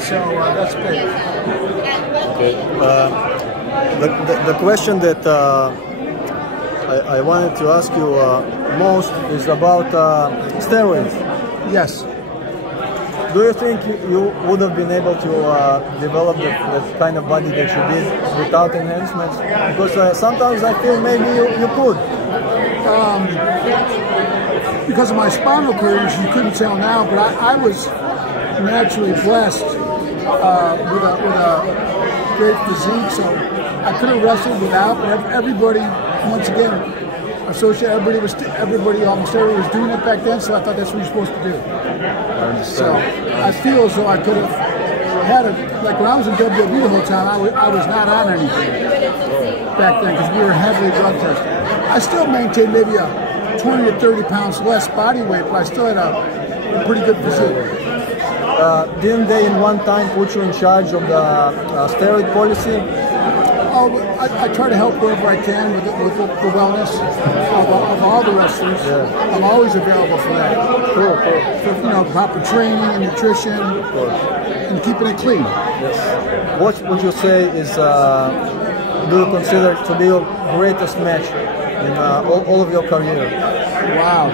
So that's big. Okay. The question that I wanted to ask you most is about steroids. Yes. Do you think you would have been able to develop the kind of body that you did without enhancements? Because sometimes I feel maybe you could. Because of my spinal curves, you couldn't tell now, but I was naturally blessed with a great physique, so I could have wrestled without. But everybody, once again, everybody almost everybody was doing it back then, so I thought that's what you're supposed to do. So I feel as though I could have had it, like when I was in WWE the whole time, I was not on anything back then because we were heavily drug tested. I still maintained maybe a 20 to 30 pounds less body weight, but I still had a pretty good physique. Didn't they in one time put you in charge of the steroid policy? Oh, I try to help wherever I can with the wellness of all the wrestlers. Yeah. I'm always available for that. Cool. For, proper training and nutrition and keeping it clean. Yes. What would you say is, do you consider to be your greatest match in all of your career? Wow.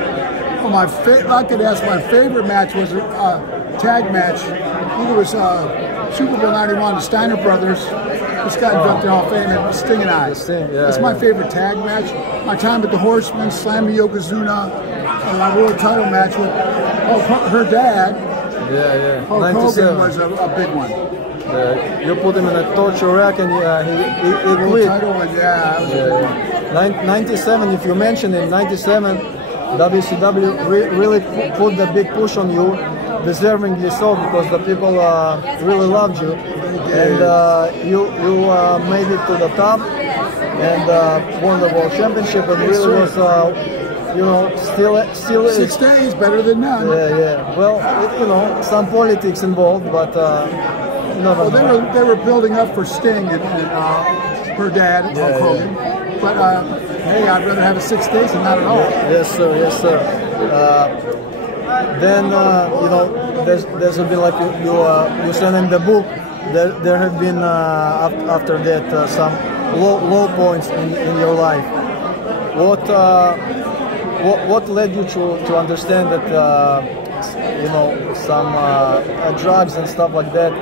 Well, I could ask my favorite match was a tag match. I think it was Super Bowl 91, the Steiner Brothers. This guy jumped in Hall of Fame and Sting and I. It's my favorite tag match. My time with the Horsemen, Slammy Yokozuna, and my world title match with her dad. Hulk Hogan was a big one. You put him in a torture rack and he quit. Yeah. 97, if you mention it, 97, WCW really put the big push on you, deservingly so, because the people really loved you. And you made it to the top and won the world championship, and really was, still is. 6 days, better than none. Yeah. Well, some politics involved, but well, they were building up for Sting and her dad, Hulk Hogan. But hey, I'd rather have it 6 days than not at all. Yes, sir. Then there's been like you sent in the book. There have been after that some low points in your life. What led you to understand that some drugs and stuff like that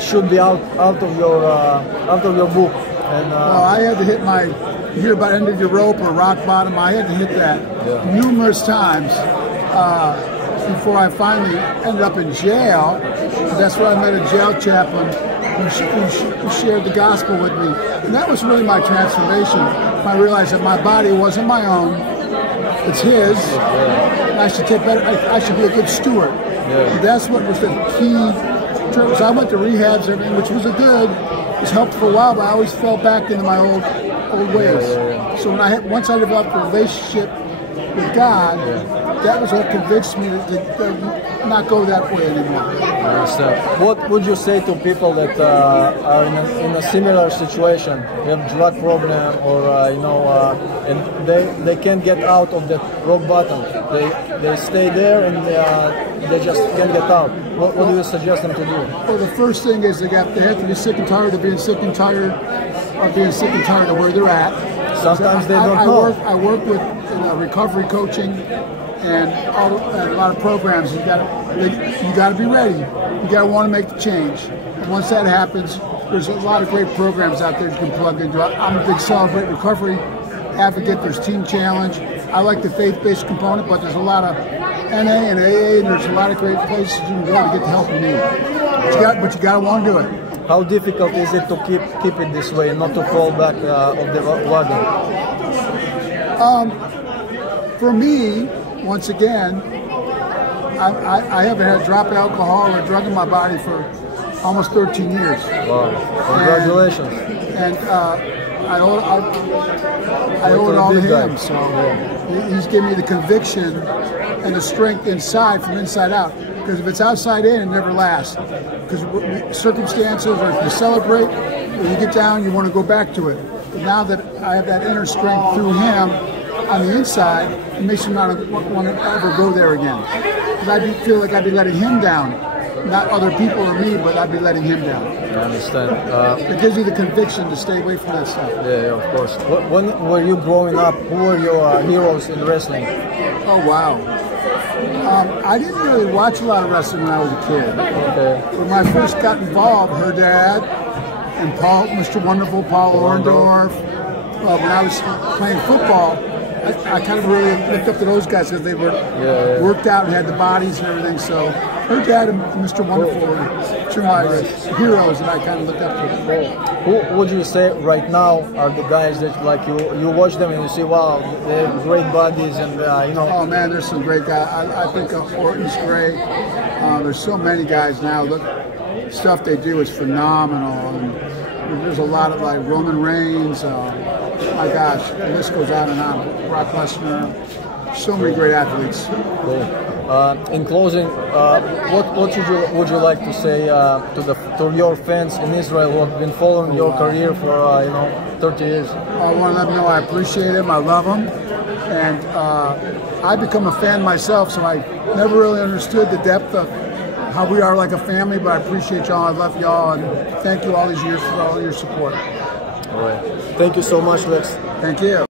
should be out of your book? And well, I had to hit you hear about end of your rope or rock bottom. I had to hit that numerous times before I finally ended up in jail. That's where I met a jail chaplain who shared the gospel with me. And that was really my transformation. I realized that my body wasn't my own. It's his. And I should take better. I should be a good steward. And that's what was the key. So I went to rehabs, everything, which was good. It was helpful for a while, but I always fell back into my old ways. So once I developed a relationship with God, that was what convinced me to not go that way anymore. What would you say to people that are in a similar situation? They have drug problem, or and they can't get out of that rock bottom. They stay there and they just can't get out. What do you suggest them to do? Well, the first thing is they have to be sick and tired of being sick and tired of where they're at. Sometimes they don't know. I work with recovery coaching and a lot of programs. You got to be ready. You got to want to make the change. And once that happens, there's a lot of great programs out there you can plug into. I'm a big Celebrate Recovery advocate. There's Team Challenge. I like the faith-based component, but there's a lot of NA and AA, and there's a lot of great places you can go to get the help you need. But you got to want to do it. How difficult is it to keep it this way and not to fall back off the wagon? For me, once again, I haven't had a drop of alcohol or drug in my body for almost 13 years. Wow! Congratulations! And I owe it all to him. So he's given me the conviction and the strength inside from inside out. Because if it's outside in, it never lasts. Because circumstances, or if you celebrate, or you get down, you want to go back to it. But now that I have that inner strength through him on the inside, it makes me not want to ever go there again. Because I feel like I'd be letting him down not other people or me, but I'd be letting him down. I understand. It gives you the conviction to stay away from that stuff. Yeah, of course. When were you growing up? Who were your heroes in wrestling? Oh, wow. I didn't really watch a lot of wrestling when I was a kid. Okay. When I first got involved, her dad and Paul, Mr. Wonderful, Paul Orndorff. When I was playing football, I kind of really looked up to those guys because they were worked out and had the bodies and everything. So her dad and Mr. Wonderful were two of my heroes that I kind of looked up to. Who would you say right now are the guys that like you watch them and you see, wow, they have great bodies and you know? Oh man, there's some great guys. I think Orton's great. There's so many guys now. Look, stuff they do is phenomenal. And there's a lot of like Roman Reigns. My gosh, the list goes on and on. Brock Lesnar. So many great athletes. Cool. In closing, what would you like to say to your fans in Israel who have been following your career for 30 years? I want to let them know I appreciate them, I love them, and I become a fan myself, so I never really understood the depth of how we are like a family, but I appreciate y'all, I love y'all, and thank you all these years for all your support. All right. Thank you so much, Lex. Thank you.